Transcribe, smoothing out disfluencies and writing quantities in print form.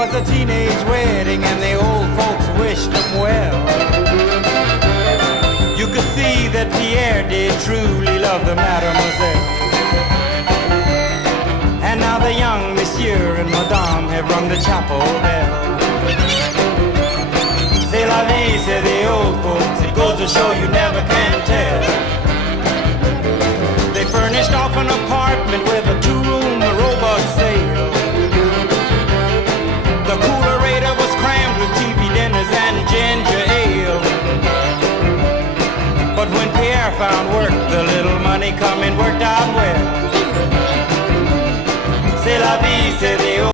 was a teenage wedding and the old folks wished him well. You could see that Pierre did truly love the mademoiselle. And now the young monsieur and madame have rung the chapel bell. C'est la vie, say the old folks, it goes to show you never can tell. They furnished off an apartment with a two-room robot sale. The coolerator was crammed with TV dinners and ginger ale. But when Pierre found work, the little money coming work